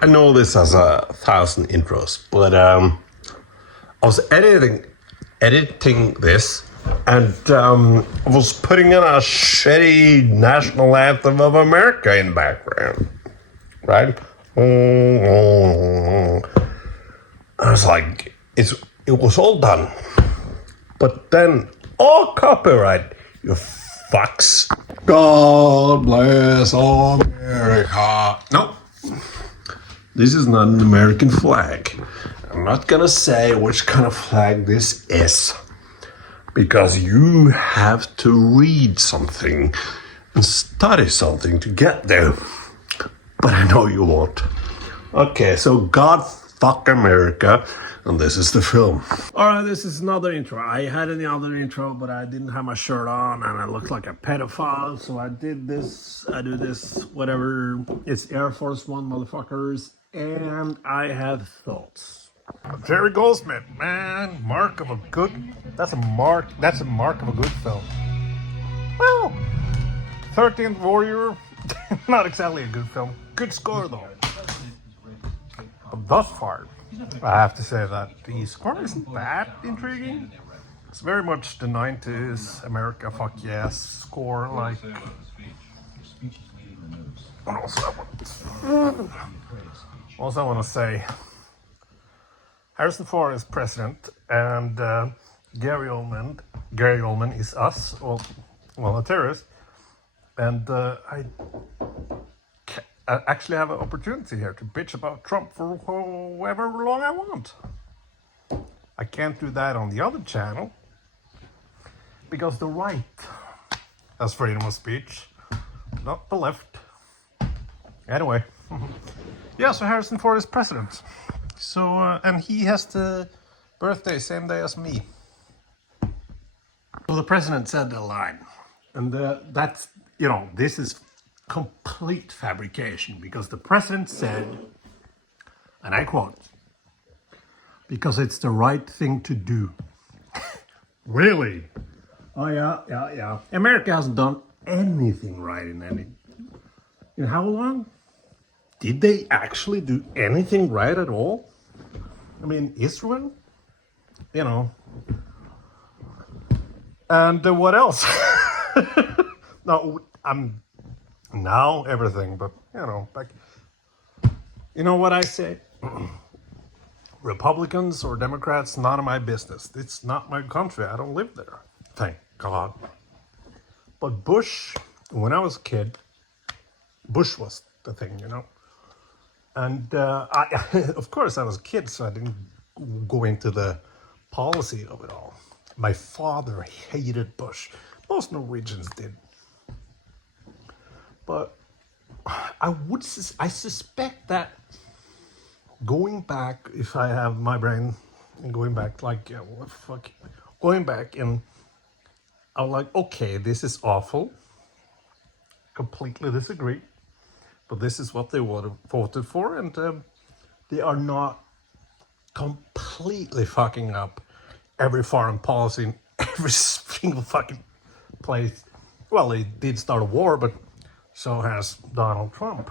I know this has 1,000 intros, but I was editing this, and I was putting in a shitty national anthem of America in the background, right? I was like, it was all done, but then all copyright, you fucks. God bless America. No. This is not an American flag. I'm not gonna say which kind of flag this is, because you have to read something and study something to get there. But I know you won't. Okay, so God fuck America, and this is the film. Alright, this is another intro. I had any other intro, but I didn't have my shirt on and I looked like a pedophile, so I do this, whatever. It's Air Force One, motherfuckers. And I have thoughts. Jerry Goldsmith, man, that's a mark of a good film. Well, 13th Warrior, not exactly a good film. Good score though. But thus far, I have to say that the score isn't that intriguing. It's very much the 90s America fuck yes score, like. Also, I want to say Harrison Ford is president, and Gary Oldman is us, a terrorist, and I actually have an opportunity here to bitch about Trump for however long I want. I can't do that on the other channel because the right has freedom of speech, not the left. Anyway. Yeah, so Harrison Ford is president. So, and he has the birthday same day as me. So the president said the line. And that's, this is complete fabrication, because the president said, and I quote, "Because it's the right thing to do." Really? Oh, yeah. America hasn't done anything right in how long? Did they actually do anything right at all? I mean, Israel? And what else? No, I'm now everything, but, back. You know what I say? Republicans or Democrats, none of my business. It's not my country. I don't live there. Thank God. But Bush, when I was a kid, Bush was the thing, And of course, I was a kid, so I didn't go into the policy of it all. My father hated Bush. Most Norwegians did. But I suspect that going back, if I have my brain, and going back, going back, and I'm like, okay, this is awful. Completely disagree. But this is what they would have voted for, and they are not completely fucking up every foreign policy in every single fucking place. Well, they did start a war, but so has Donald Trump.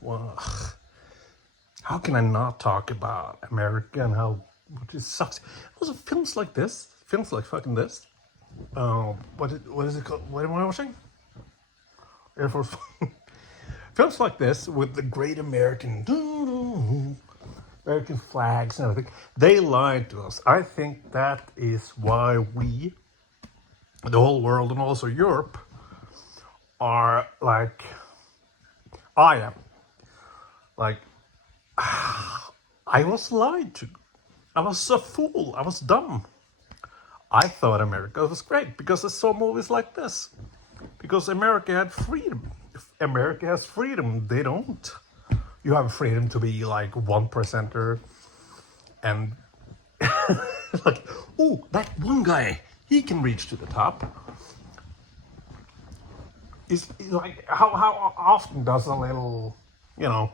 Well, how can I not talk about America and how much it sucks? Also, films like this, films like fucking this. What is it called? What am I watching? Air Force One. Films like this with the great American flags and everything, they lied to us. I think that is why we, the whole world and also Europe, are like, I am. Like, I was lied to. I was a fool. I was dumb. I thought America was great because I saw movies like this. Because America had freedom. If America has freedom, they don't. You have freedom to be like 1%er and like, oh, that one guy, he can reach to the top. Is like how often does a little,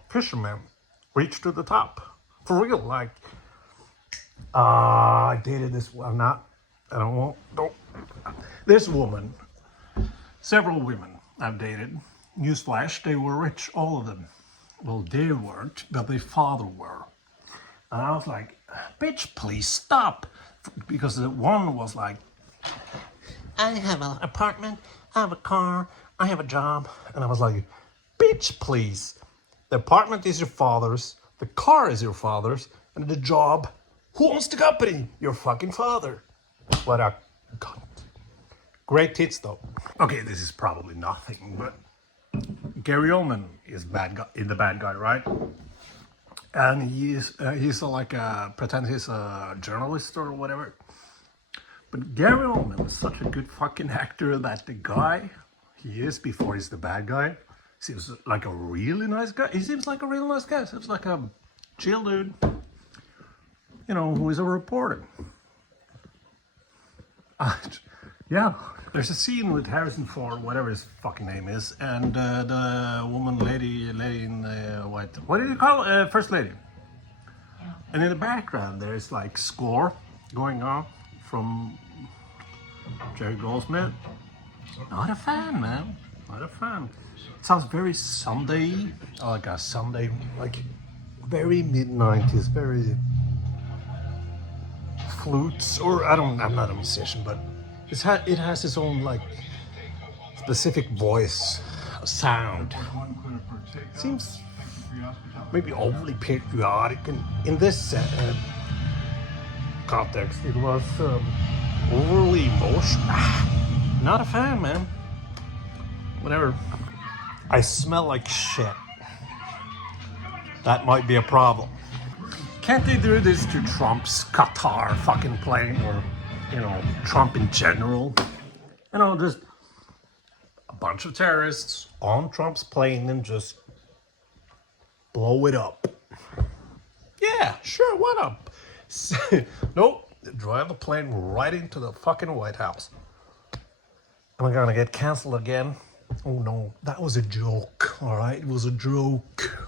fisherman reach to the top? For real, like, I dated this one, don't. This woman, several women I've dated, newsflash, they were rich, all of them. Well, they weren't, but their father were. And I was like, bitch, please stop. Because the one was like, I have an apartment, I have a car, I have a job. And I was like, bitch, please. The apartment is your father's, the car is your father's, and the job, who owns the company? Your fucking father. What a god. Great tits though. Okay, this is probably nothing, but Gary Oldman is the bad guy, right? And he's like pretend he's a journalist or whatever. But Gary Oldman is such a good fucking actor that the guy he is before he's the bad guy seems like a really nice guy. He seems like a really nice guy. Seems like a chill dude, you know, who is a reporter. Yeah, there's a scene with Harrison Ford, whatever his fucking name is, and the woman, lady in white. What did you call it? First lady. And in the background, there's like score going on from Jerry Goldsmith. Not a fan, man. Not a fan. It sounds very Sunday, like a Sunday, like very mid-90s, very flutes, or I'm not a musician, but it has its own like specific voice, sound. Seems maybe overly patriotic, and in this context, it was overly emotional. Not a fan, man. Whatever. I smell like shit. That might be a problem. Can't they do this to Trump's Qatar fucking plane, or, you know, Trump in general? You know, just a bunch of terrorists on Trump's plane and just blow it up. Yeah, sure, what up? Nope, drive the plane right into the fucking White House. Am I gonna get canceled again? Oh no, that was a joke, alright? It was a joke.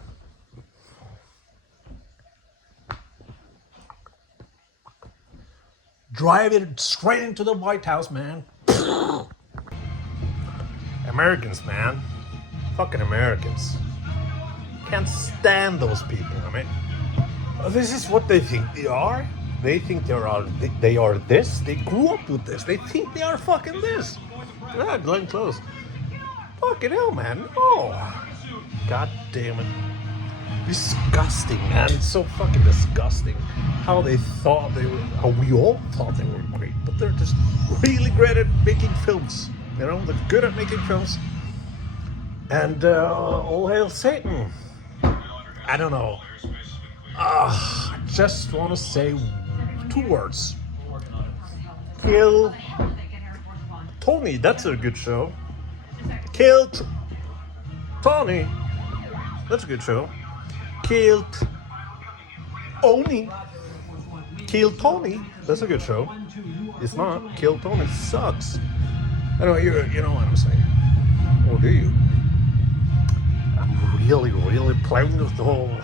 Drive it straight into the White House, man. Americans, man. Fucking Americans. Can't stand those people, I mean. This is what they think they are. They think they are this. They grew up with this. They think they are fucking this. Yeah, Glenn Close. Fucking hell, man. Oh. God damn it. Disgusting, man. It's so fucking disgusting. How they thought they were, how we all thought they were great. But they're just really great at making films. You know, they're good at making films. And all hail Satan. I don't know. I just want to say 2 words. Kill Tony. That's a good show. Kill Tony. That's a good show. Killed Oni. Kill Tony. That's a good show. It's not. Kill Tony sucks. I know you know what I'm saying. Or do you? I'm really playing with the whole.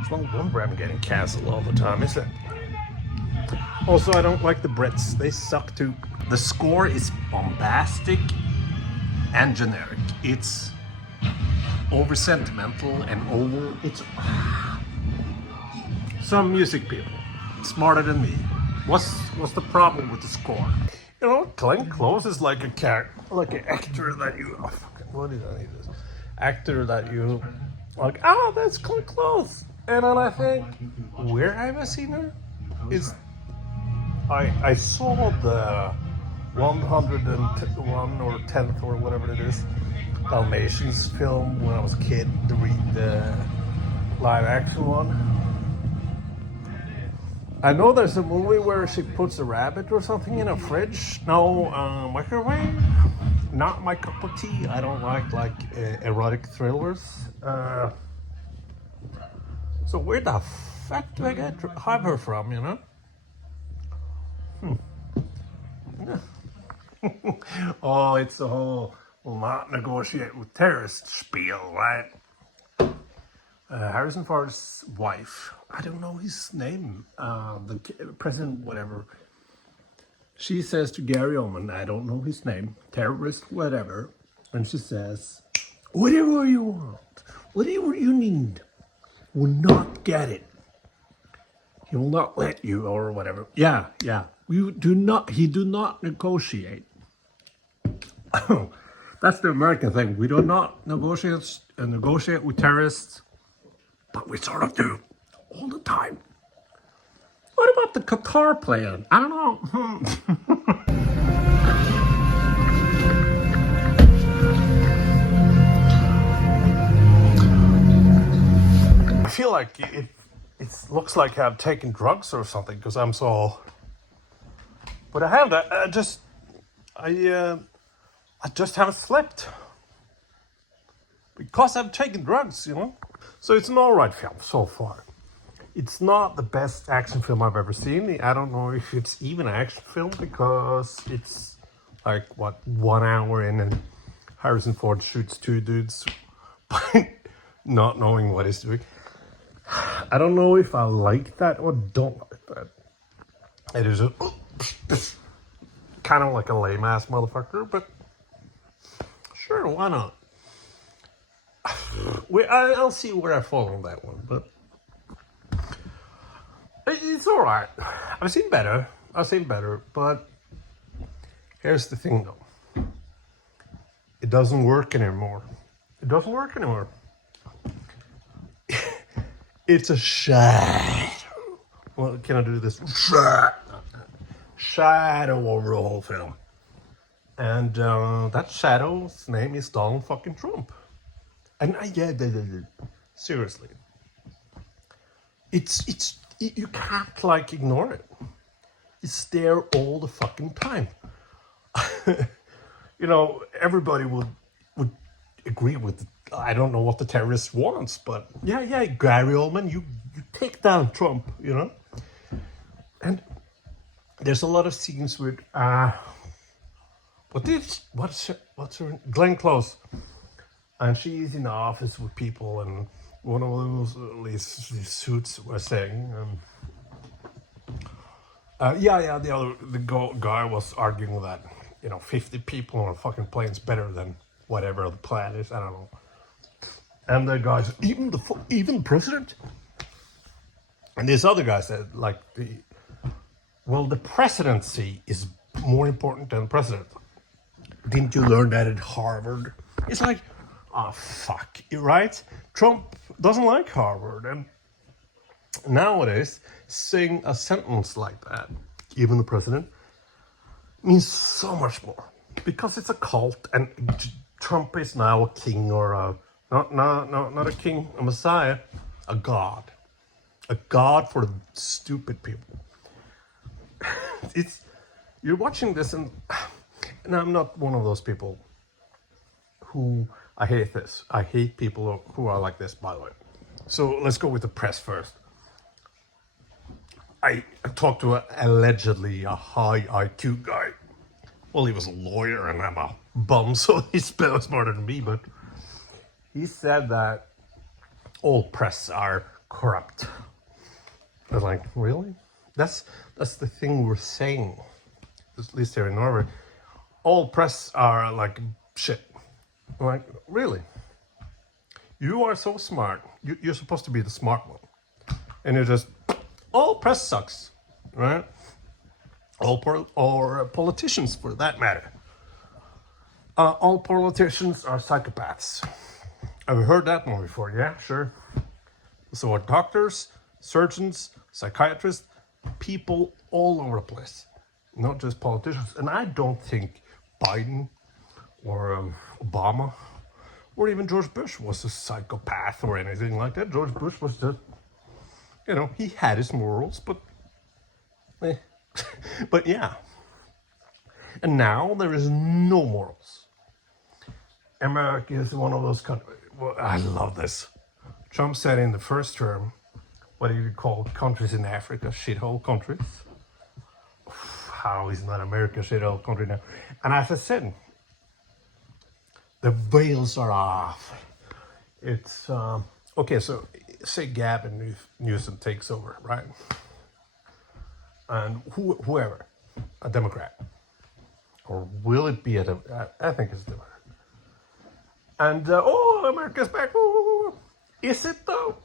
It's no wonder I'm getting canceled all the time, is it? Also, I don't like the Brits. They suck too. The score is bombastic and generic. It's over sentimental and over. It's some music people smarter than me. What's the problem with the score? You know, Glenn Close is like a character, like an actor that you. Oh, fucking, what did I need this? Actor that you like. Oh, that's Glenn Close. And then I think, where have I seen her? Is I saw the 101 or 10th or whatever it is Dalmatians film when I was a kid, the live action one. I know there's a movie where she puts a rabbit or something in a fridge. No, microwave. Not my cup of tea. I don't like erotic thrillers. So where the fuck do I have her from, you know? Oh, it's the whole will not negotiate with terrorists spiel, right? Harrison Ford's wife, I don't know his name, the president, whatever. She says to Gary Oldman, I don't know his name, terrorist, whatever. And she says, whatever you want, whatever you need, will not get it. He will not let you or whatever. Yeah, yeah. We do not. He do not negotiate. That's the American thing. We do not negotiate with terrorists, but we sort of do all the time. What about the Qatar plan? I don't know. I feel like it looks like I've taken drugs or something because I'm so. But I haven't. I just haven't slept because I've taken drugs. So it's an alright film so far. It's not the best action film I've ever seen. I don't know if it's even an action film because it's like 1 hour in and Harrison Ford shoots two dudes by not knowing what he's doing. I don't know if I like that or don't like that. It is just kind of like a lame ass motherfucker, but sure, why not? I'll see where I fall on that one, but it's all right. I've seen better, but here's the thing, though. It doesn't work anymore. It's a shadow. Well, can I do this? Shadow over the whole film. And that shadow's name is Donald fucking Trump. And seriously, you can't like ignore it. It's there all the fucking time. Everybody would agree with. I don't know what the terrorist wants, but yeah, Gary Oldman, you take down Trump, and there's a lot of scenes with what's her Glenn Close, and she's in the office with people, and one of these suits was saying, the guy was arguing that 50 people on a fucking plane's better than whatever the plan is. I don't know. And the guy said, even the president. And this other guy said, the presidency is more important than the president. Didn't you learn that at Harvard? It's like, oh fuck, right? Trump doesn't like Harvard, and nowadays saying a sentence like that, even the president, means so much more because it's a cult, and Trump is now a king or not a king, a messiah, a god for the stupid people. You're watching this, and I'm not one of those people who I hate this. I hate people who are like this, by the way. So let's go with the press first. I talked to allegedly a high IQ guy. Well, he was a lawyer and I'm a bum, so he's smarter than me, but he said that all press are corrupt. I was like, really? That's the thing we're saying, at least here in Norway. All press are like shit. I'm like, really? You are so smart. You're supposed to be the smart one. And you're just, all press sucks, right? Or politicians, for that matter. All politicians are psychopaths. Have you heard that one before? Yeah, sure. So are doctors, surgeons, psychiatrists, people all over the place, not just politicians. And I don't think Biden or Obama or even George Bush was a psychopath or anything like that. George Bush was just, he had his morals, but but yeah. And now there is no morals. America is one of those countries. Well, I love this. Trump said in the first term, what do you call countries in Africa? Shithole countries. How is not America a shithole country now? And as I said, the veils are off. It's okay. So say Gavin Newsom takes over, right? And whoever, a Democrat, or will it be I think it's a Democrat. And oh, America's back. Ooh. Is it though?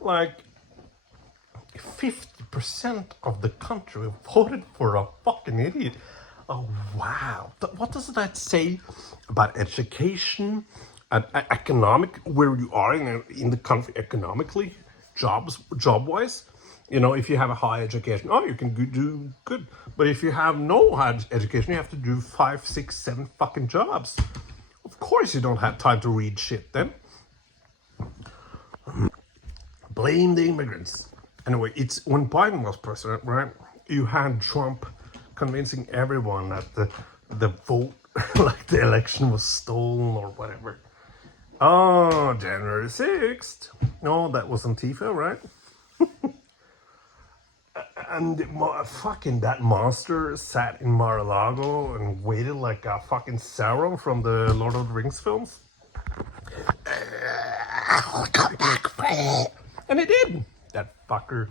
Like 50% of the country voted for a fucking idiot. Oh wow! What does that say about education and economic, where you are in the country economically, job wise? You know, if you have a high education, oh, you can do good. But if you have no high education, you have to do 5, 6, 7 fucking jobs. Of course, you don't have time to read shit then. Blame the immigrants. Anyway, it's when Biden was president, right? You had Trump convincing everyone that the vote, like the election, was stolen or whatever. Oh, January 6th. No, that was Antifa, right? And fucking that monster sat in Mar-a-Lago and waited like a fucking Sauron from the Lord of the Rings films. Come back, Fred. And it did. That fucker.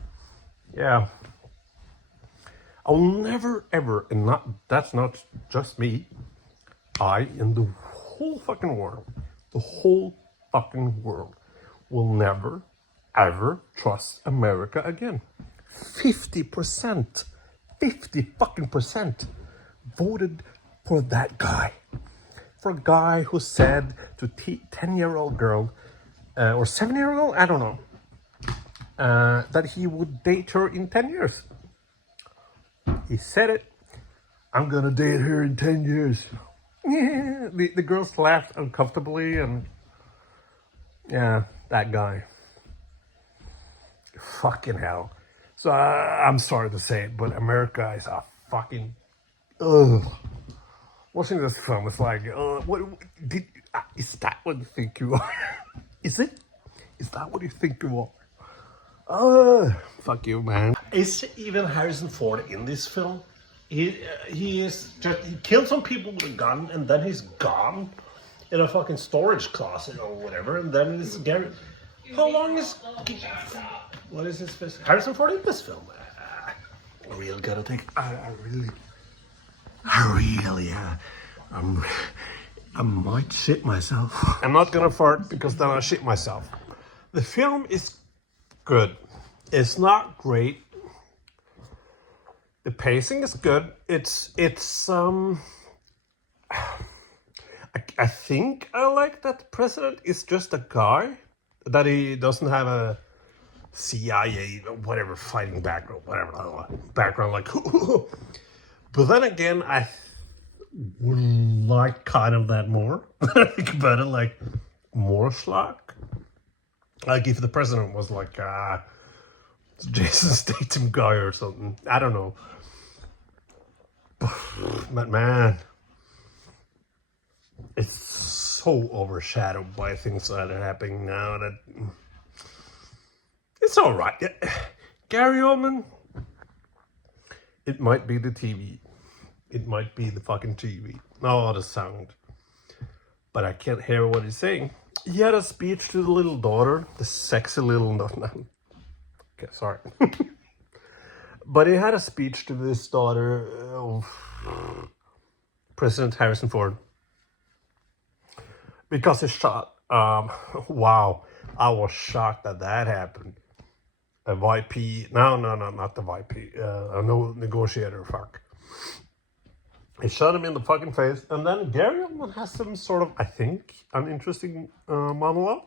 Yeah. I'll never ever, and that's not just me, I in the whole fucking world, will never ever trust America again. 50%, 50 fucking percent voted for that guy. For a guy who said to 10-year-old girl, or 7-year-old, I don't know, that he would date her in 10 years. He said it. I'm gonna date her in 10 years. Yeah, the girls laughed uncomfortably, and yeah, that guy. Fucking hell. So I'm sorry to say it, but America is a fucking. Ugh. Watching this film is like, is that what you think you are? Is it? Is that what you think you are? Fuck you, man. Is even Harrison Ford in this film? He killed some people with a gun, and then he's gone in a fucking storage closet or whatever, and then it's Gary. How long is? What is his face? Harrison Ford in this film? I really gotta take. I really, I might shit myself. I'm not gonna fart because then I shit myself. The film is good. It's not great. The pacing is good. It's I think I like that the president is just a guy, that he doesn't have a CIA whatever fighting background, like. But then again, I would like kind of that more. Think about it, like more schlock. Like if the president was like Jason Statham guy or something, I don't know. But man, it's so overshadowed by things that are happening now that it's all right. Gary Oldman, it might be the TV. It might be the fucking TV. Oh, the sound. But I can't hear what he's saying. He had a speech to the little daughter, the sexy little... No. Okay, sorry. But he had a speech to this daughter, President Harrison Ford. Because he shot... wow, I was shocked that happened. A VP... No, not the VP. No negotiator, fuck. He shot him in the fucking face, and then Gary Oldman has some sort of, I think, an interesting monologue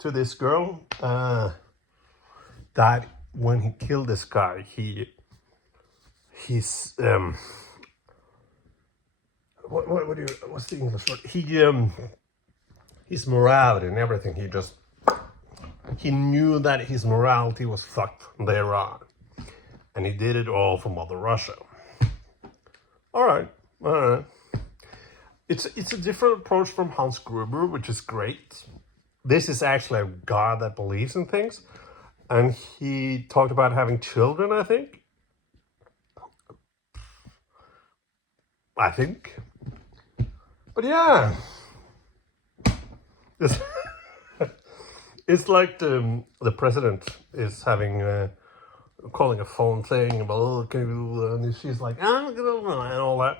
to this girl. That when he killed this guy, what's the English word? His morality and everything. He knew that his morality was fucked from there on, and he did it all for Mother Russia. All right. It's a different approach from Hans Gruber, which is great. This is actually a guy that believes in things, and he talked about having children, I think. But yeah, it's like the president is having. Calling a phone thing about, and she's like, and all that.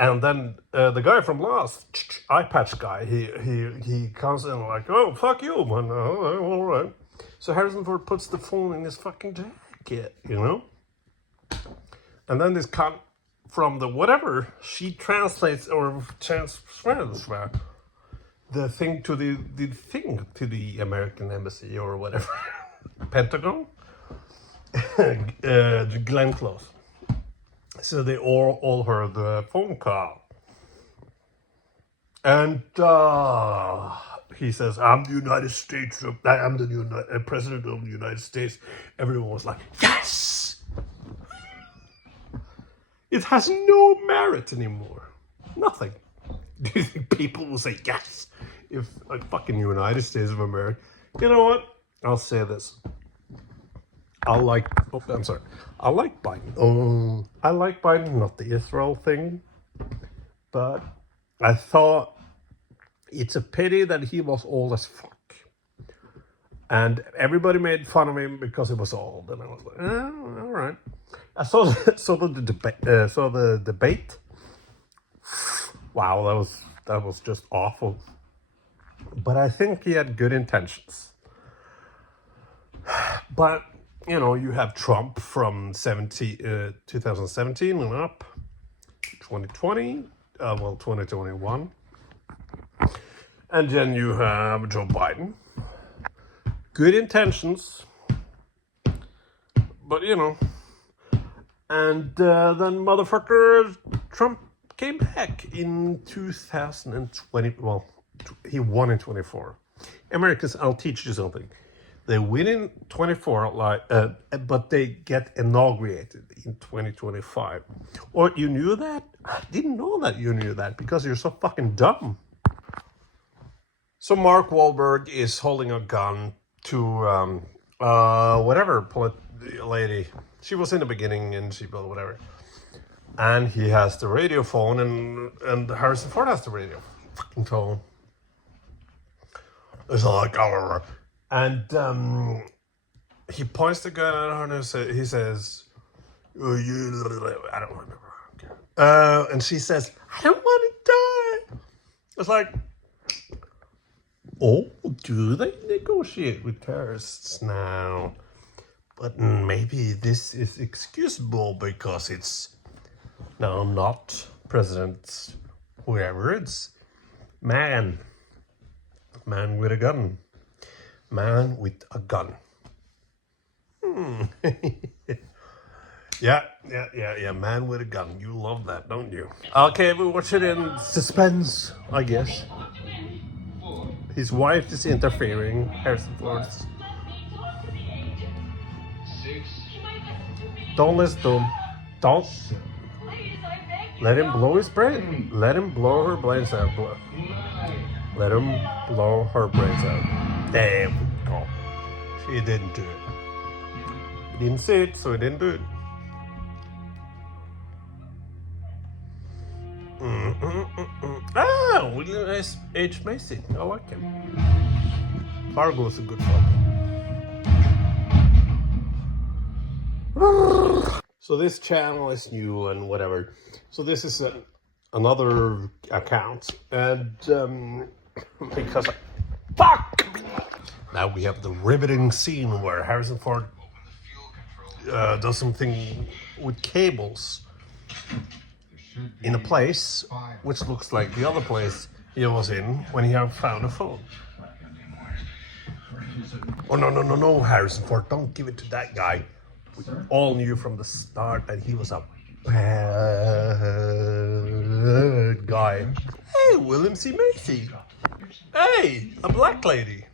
And then the guy from Lost, eye patch guy, he comes in like, oh, fuck you, man. Oh, all right. So Harrison Ford puts the phone in his fucking jacket, you know? And then this cunt from the whatever, she translates or transfers the thing to the thing to the American embassy or whatever. Pentagon? Glenn Close. So they all heard the phone call. And he says, I'm the United States, I'm the President of the United States. Everyone was like, yes! It has no merit anymore. Nothing. Do you think people will say yes if like fucking United States of America? You know what? I'll say this. I like Biden. Oh, I like Biden, not the Israel thing. But I thought it's a pity that he was old as fuck. And everybody made fun of him because he was old. And I was like, oh, all right. I saw the debate. Wow, that was just awful. But I think he had good intentions. But, you know, you have Trump from 2017 and up, 2020, 2021. And then you have Joe Biden. Good intentions. But, you know. And then motherfucker Trump came back in 2020. Well, he won in 24. Americans, I'll teach you something. They win in 24, but they get inaugurated in 2025. Or you knew that? I didn't know that you knew that because you're so fucking dumb. So Mark Wahlberg is holding a gun to whatever lady. She was in the beginning and she built whatever. And he has the radio phone and Harrison Ford has the radio fucking phone. It's like, and he points the gun at her and he says, oh, I don't remember. And she says, I don't want to die. It's like, oh, do they negotiate with terrorists now? But maybe this is excusable because it's now not President whoever, it's man with a gun. Man with a gun. Yeah, man with a gun. You love that, don't you? Okay, we watch it in suspense, I guess. His wife is interfering, Harrison Ford. Don't listen to him. Don't. Let him blow his brain. Let him blow her brains out. Let him blow her brains out. There we go. She didn't do it. He didn't see it, so he didn't do it. Ah, William H. Macy. I like him. Fargo's a good film. So this channel is new and whatever. So this is another account, and because fuck. Now we have the riveting scene where Harrison Ford does something with cables in a place which looks like the other place he was in when he had found a phone. Oh no, Harrison Ford, don't give it to that guy. We all knew from the start that he was a bad guy. Hey, William C. Macy. Hey, a black lady.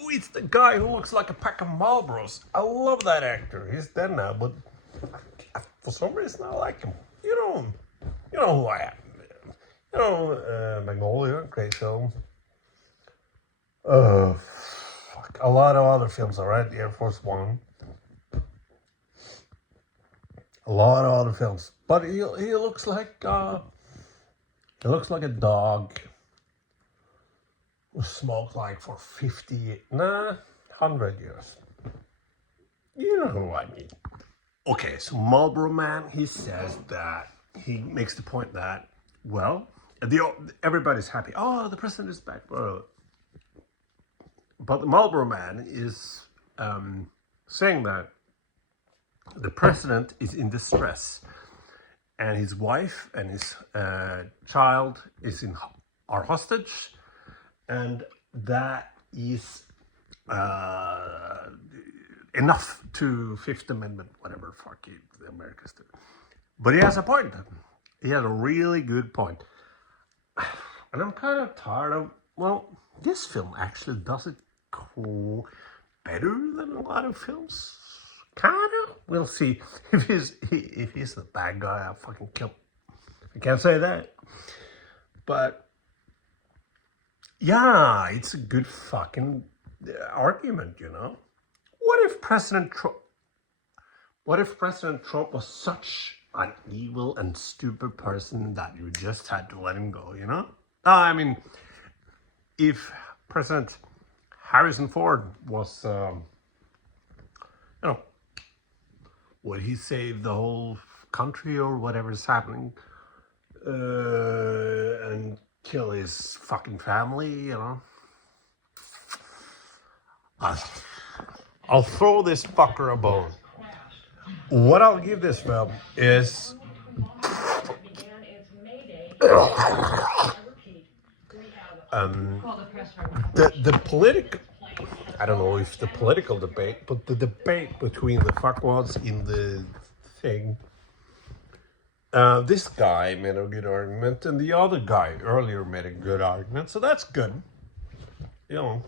Oh, it's the guy who looks like a pack of Marlboros. I love that actor. He's dead now, but for some reason I like him. You know who I am. You know, Magnolia, great film. Fuck, a lot of other films, alright? The Air Force One. A lot of other films, but he looks like a dog who smoked like for 100 years. You know who I mean. Okay, so Marlboro Man, he says that he makes the point that well, everybody's happy. Oh, the president is back. Well, but the Marlboro Man is saying that the president is in distress, and his wife and his child are hostage, and that is enough to Fifth Amendment, whatever fuck it, the Americans do. But he has a point. He has a really good point. And I'm kind of tired of, well, this film actually does it cool better than a lot of films. Kind of. We'll see. If he's the bad guy, I'll fucking kill him. I can't say that. But yeah, it's a good fucking argument, you know. What if President Trump was such an evil and stupid person that you just had to let him go, you know? I mean, if President Harrison Ford was, would he save the whole country or whatever's happening and kill his fucking family, you know? I'll throw this fucker a bone. What I'll give this film is the political, I don't know if the political debate, but the debate between the fuckwads in the thing. This guy made a good argument, and the other guy earlier made a good argument, so that's good. You know,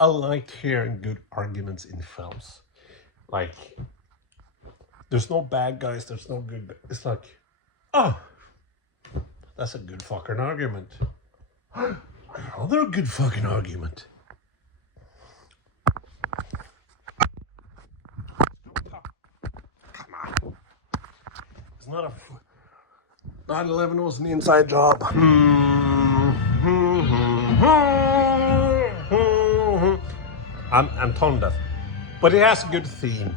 I like hearing good arguments in films. Like, there's no bad guys, there's no good guys. It's like, oh, that's a good fucking argument. Another good fucking argument. Come on. It's not a... 9/11 was an inside job. I'm tone deaf. But it has a good theme.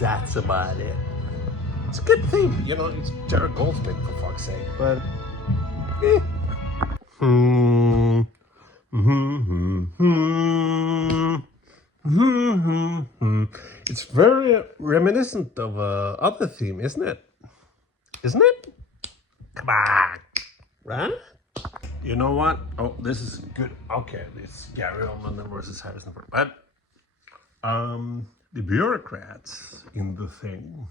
That's about it. It's a good theme. You know, it's Jared Goldsmith, for fuck's sake. But... It's very reminiscent of other theme, isn't it? Isn't it? Come on. Right? You know what? Oh, this is good. Okay, it's Gary Oldman versus Harrison Ford. But the bureaucrats in the thing,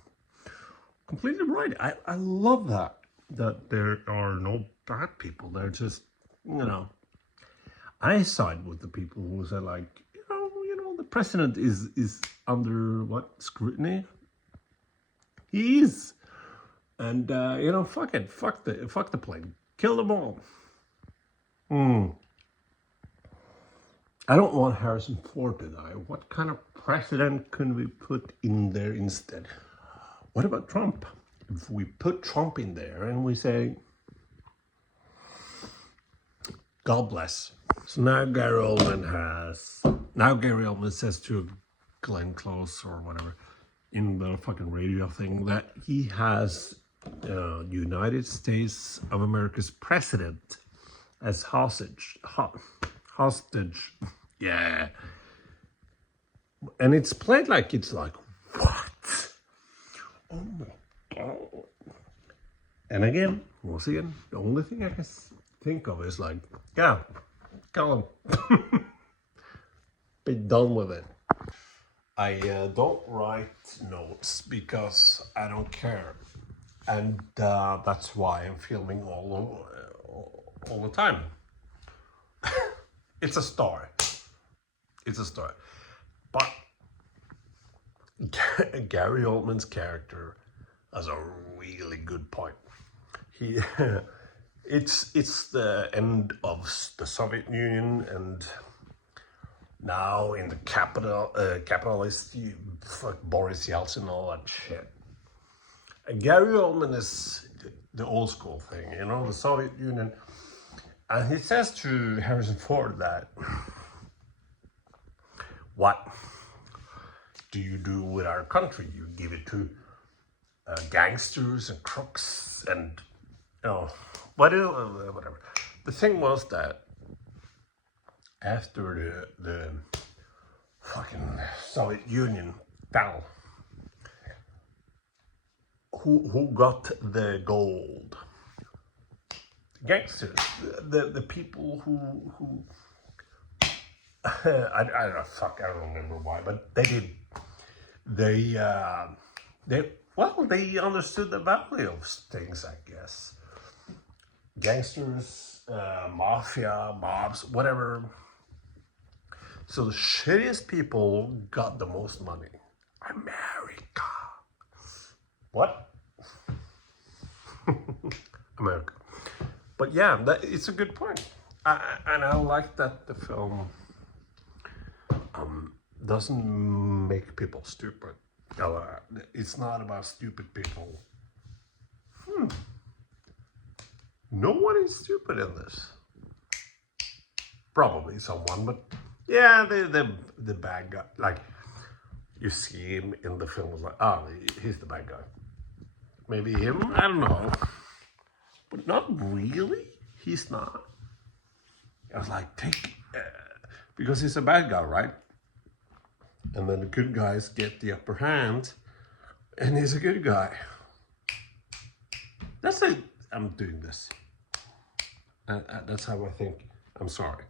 completely right. I love that there are no bad people. They're just, you know, I side with the people who say like, you know, the president is under what scrutiny? He is, and you know, fuck it, fuck the plane, kill them all. I don't want Harrison Ford to die. What kind of president can we put in there instead? What about Trump? If we put Trump in there and we say, God bless. So now Gary Oldman says to Glenn Close or whatever in the fucking radio thing that he has United States of America's president as hostage. Yeah. And it's played like it's like, what? Oh my God. And again, once again, the only thing I can think of is like, yeah, kill him. Be done with it. I don't write notes because I don't care. And that's why I'm filming all the time. It's a story. It's a story. But Gary Oldman's character has a really good point. It's the end of the Soviet Union, and now in the capitalist, fuck Boris Yeltsin, all that shit. And Gary Oldman is the old school thing, you know, the Soviet Union. And he says to Harrison Ford that, what do you do with our country? You give it to gangsters and crooks and whatever. The thing was that after the fucking Soviet Union fell, who got the gold? Gangsters, the people who I don't know, fuck, I don't remember why, but they did. They understood the value of things, I guess. Gangsters, mafia, mobs, whatever. So the shittiest people got the most money. America. What? America. But yeah, it's a good point. And I like that the film doesn't make people stupid. It's not about stupid people. No one is stupid in this. Probably someone, but yeah, the bad guy. Like, you see him in the film, it's like, oh, he's the bad guy. Maybe him, I don't know. But not really. He's not. I was like, because he's a bad guy, right? And then the good guys get the upper hand, and he's a good guy. That's it. I'm doing this. That's how I think. I'm sorry.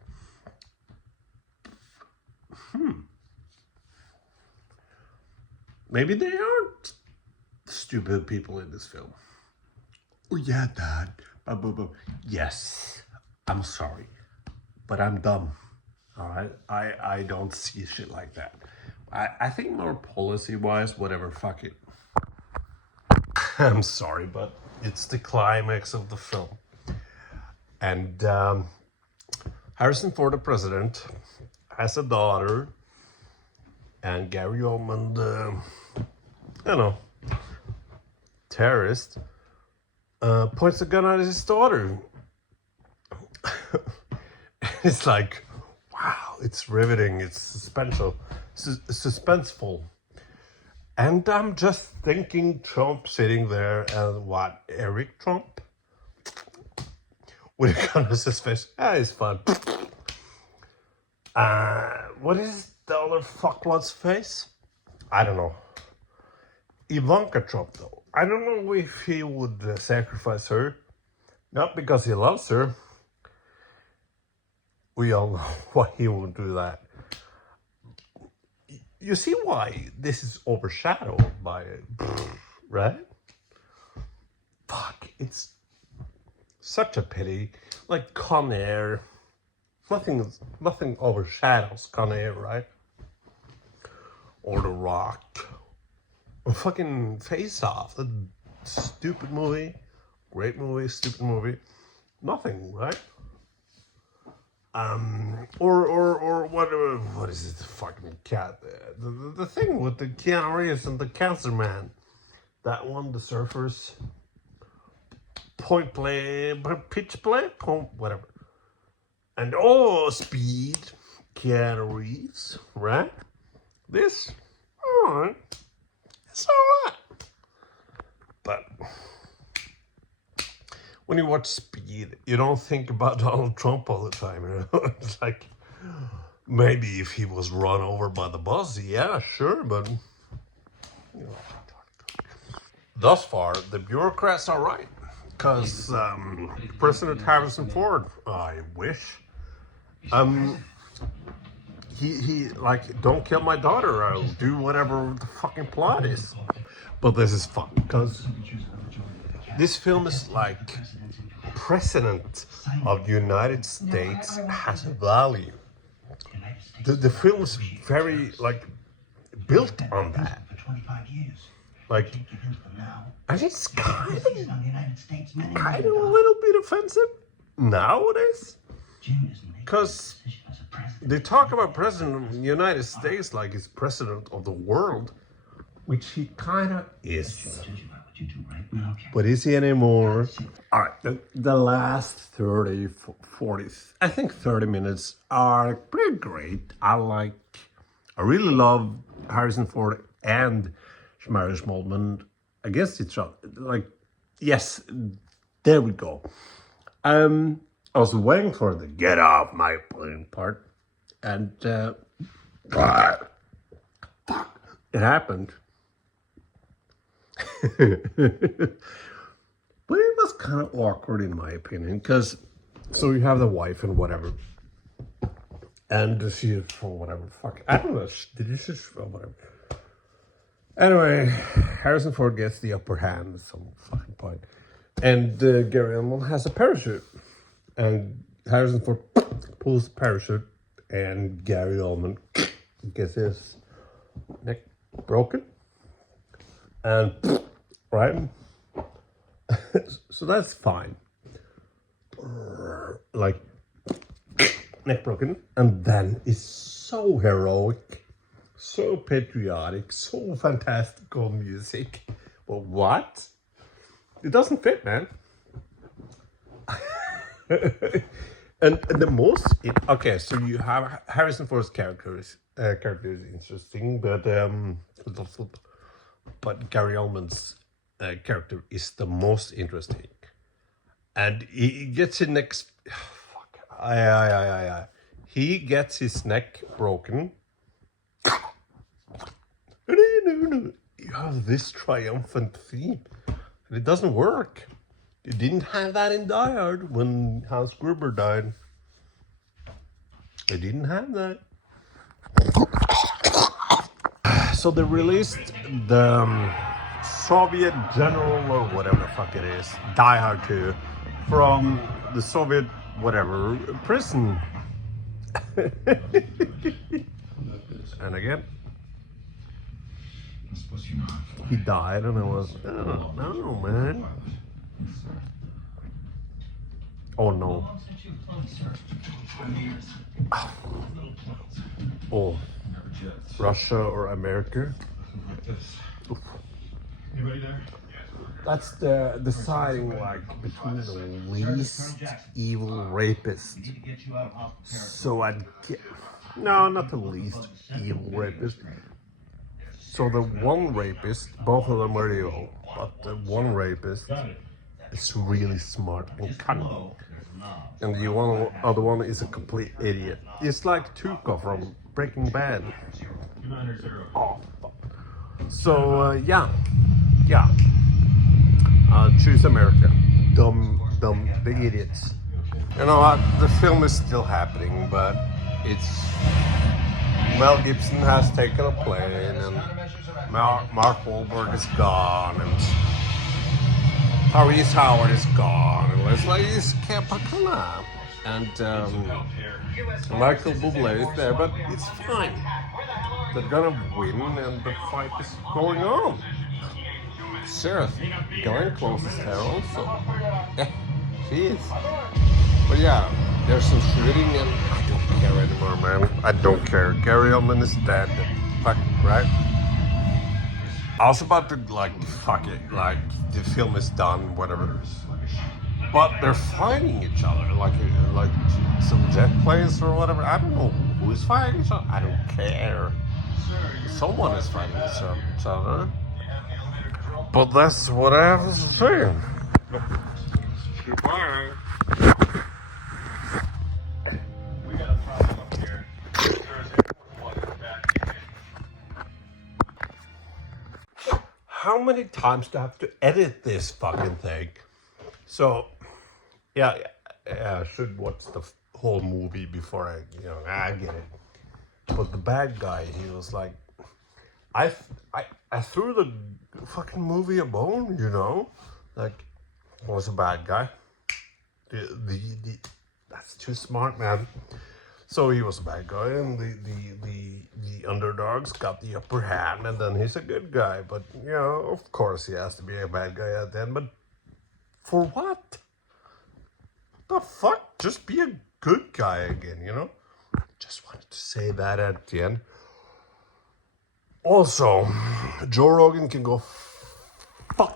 Maybe they aren't stupid people in this film. Oh yeah, Dad. Yes, I'm sorry, but I'm dumb. All right, I don't see shit like that. I think more policy-wise, whatever. Fuck it. I'm sorry, but it's the climax of the film, and Harrison Ford, the president, has a daughter, and Gary Oldman, terrorist, points a gun at his daughter. It's like, wow, it's riveting, it's suspenseful. And I'm just thinking Trump sitting there and what, Eric Trump? With a gun at his face. It's fun. What is the other fuckwat's face? I don't know. Ivanka Trump, though. I don't know if he would sacrifice her. Not because he loves her. We all know why he would do that. You see why this is overshadowed by it, right? Fuck, it's such a pity. Like Con Air. Nothing overshadows Con Air, right? Or The Rock. Or fucking Face Off. That stupid movie. Great movie, stupid movie. Nothing, right? Or what is it? The fucking cat. The thing with the Keanu Reeves and the Cancer Man. That one, the Surfers. Pitch play, whatever. And Speed, Keanu Reeves, right? This, alright. It's alright. But when you watch Speed, you don't think about Donald Trump all the time. You know? It's like, maybe if he was run over by the bus, yeah, sure, but you know. Thus far, the bureaucrats are right. Because President Harrison Ford, I wish, he like, don't kill my daughter, I'll do whatever the fucking plot is. But this is fun, because this film is like, President of the United States has a value. The film is very, like, built on that. Like, and it's kind of a little bit offensive nowadays. Because they talk about President of the United States like he's President of the world, which he kind of is. But is he anymore? All right, the last 30, 40, I think 30 minutes are pretty great. I really love Harrison Ford and Mary Schmoldman. against each other. Like, yes, there we go. I was waiting for the get off my plane part, and fuck, it happened. But it was kind of awkward in my opinion, because so you have the wife and whatever, and she for whatever fuck I don't know, did you just or whatever. Anyway, Harrison Ford gets the upper hand at some fucking point, and Gary Oldman has a parachute, and Harrison Ford pulls the parachute, and Gary Oldman gets his neck broken, and right. So that's fine. Like, neck broken. And then it's so heroic, so patriotic, so fantastical music. But what? It doesn't fit, man. and the most... okay, so you have Harrison Ford's character is interesting, but Gary Oldman's character is the most interesting, and he gets his neck. Fuck, he gets his neck broken. You have this triumphant theme, and it doesn't work. You didn't have that in Die Hard when Hans Gruber died. They didn't have that. So they released the Soviet general or whatever the fuck it is, Die Hard 2, from the Soviet whatever prison. And again, he died, and I was, oh no, man. Oh no. Oh, Russia or America? Oof. Anybody there? That's the deciding like between the least evil rapist. So I'd get no, not the least evil rapist. So the one rapist, both of them are evil, but the one rapist is really smart and cunning, and the other one is a complete idiot. It's like Tuco from Breaking Bad. Oh, fuck. So yeah. Choose America. Dumb, big idiots. You know what? The film is still happening, but it's Mel Gibson has taken a plane, and Mark Wahlberg is gone, and Tyrese Howard is gone, and Leslie is Capacana, and Michael Bublé is there, but it's fine. They're gonna win, and the fight is going on. Seriously, Glenn Close is there also. Yeah, she is. But yeah, there's some shooting, and I don't care anymore, man. I don't care. Gary Oldman is dead. Fuck, right? I was about to, like, fuck it. Like, the film is done, whatever. But they're fighting each other, like some jet planes or whatever. I don't know who is fighting each other. I don't care. Someone is fighting each other. But that's what I have to say. Goodbye. We got a problem up here. How many times do I have to edit this fucking thing? So, yeah, I should watch the whole movie before I get it. But the bad guy, he was like, I threw the fucking movie a bone, like, was a bad guy. That's too smart, man. So he was a bad guy, and the underdogs got the upper hand, and then he's a good guy. But of course he has to be a bad guy at the end. But for what? The fuck? Just be a good guy again, Just wanted to say that at the end. Also, Joe Rogan can go